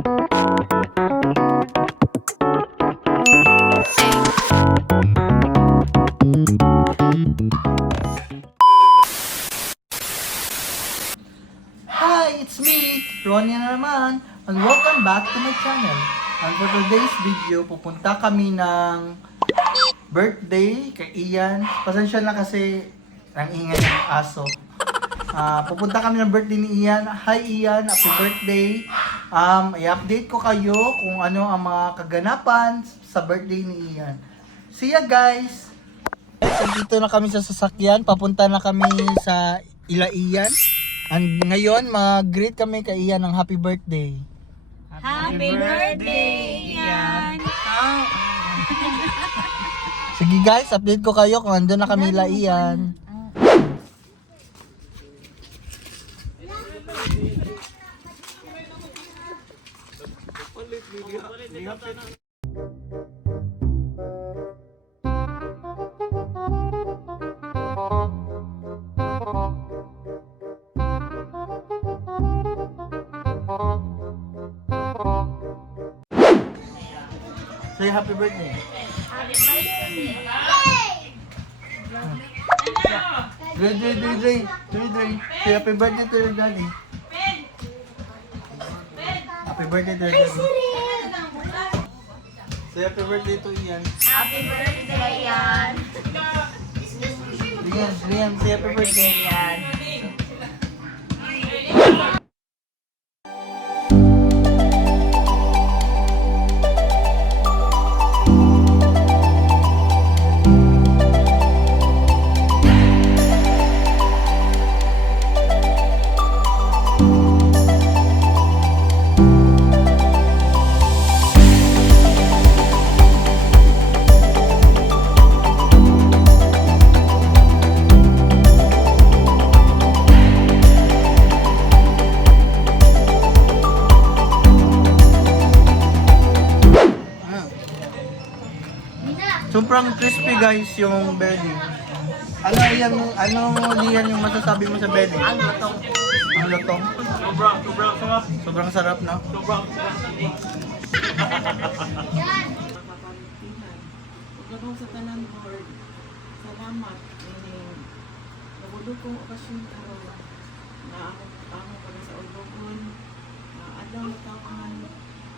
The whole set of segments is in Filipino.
Hi, it's me, Ronnie Nanaman, and welcome back to my channel. And for today's video, pupunta kami ng birthday kay Ian. Pasensya na kasi ang ingay ng aso. Pupunta kami ng birthday ni Ian. Hi Ian, happy birthday. I-update ko kayo kung ano ang mga kaganapan sa birthday ni Ian. See ya guys! Dito na kami sa sasakyan, papunta na kami sa Ila Ian. And ngayon, mag-greet kami kay Ian ng happy birthday. Happy birthday, Ian! Sige guys, update ko kayo kung andun na kami Ila Ian. Say happy birthday. Happy birthday! Dre. Say happy birthday to your daddy. Happy birthday to your daddy. Say happy birthday to Ian. Happy birthday, Ian! Liam, say happy birthday. Ian! Sobrang crispy guys yung belly. Anong Lian yung masasabi mo sa belly? Ang lutong. Ang lutong? Sobrang sarap. Sobrang sarap, no? Pagkakaw sa tanan Lord, salamat. Nabudog kong okasyon karon na ako para sa ulbogon, na adlaw taon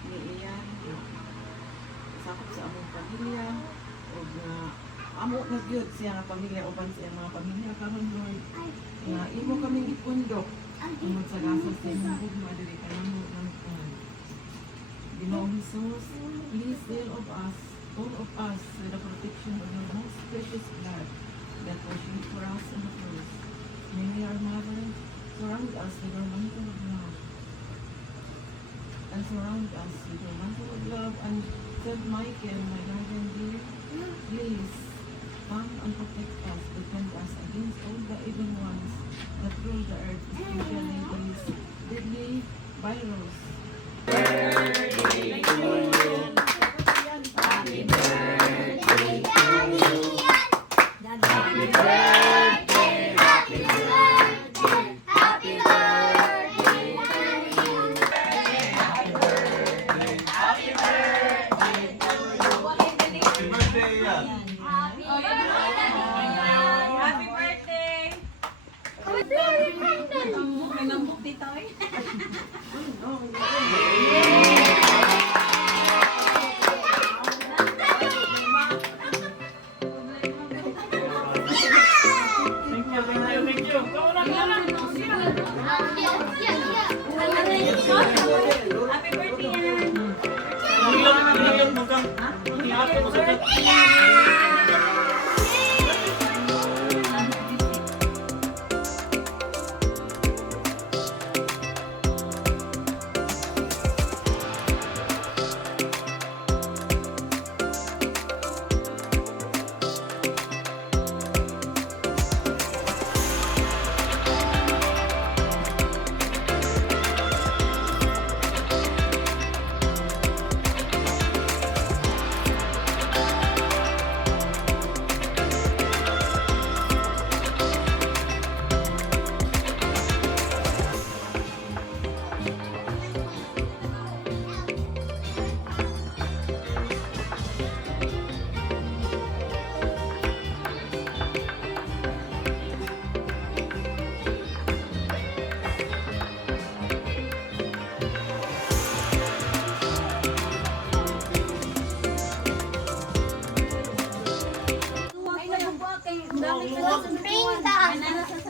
ni Ian, sakop sa among pamilya, o na amo na gyud siya nga pamilya uban siya mga pamilya karon Lord. Na imo kaming ipundok tungod sa gastos sa imong hugma diri kanamo ng Ginoong Jesus, please deal of us, all of us, with the protection of your most precious blood that was shed for us on the cross. May our Mother surround us with your mantle of love, and surround us with your mantle of love, and Saint Michael, my guardian dear, please come and protect us, defend us against all the evil ones that rule the earth, especially these deadly virus.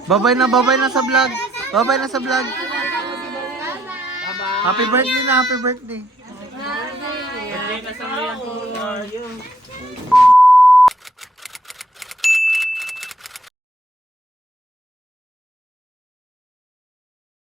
Babay na sa vlog. Babay na sa vlog. Happy birthday na, happy birthday. Birthday na sa mga yan po.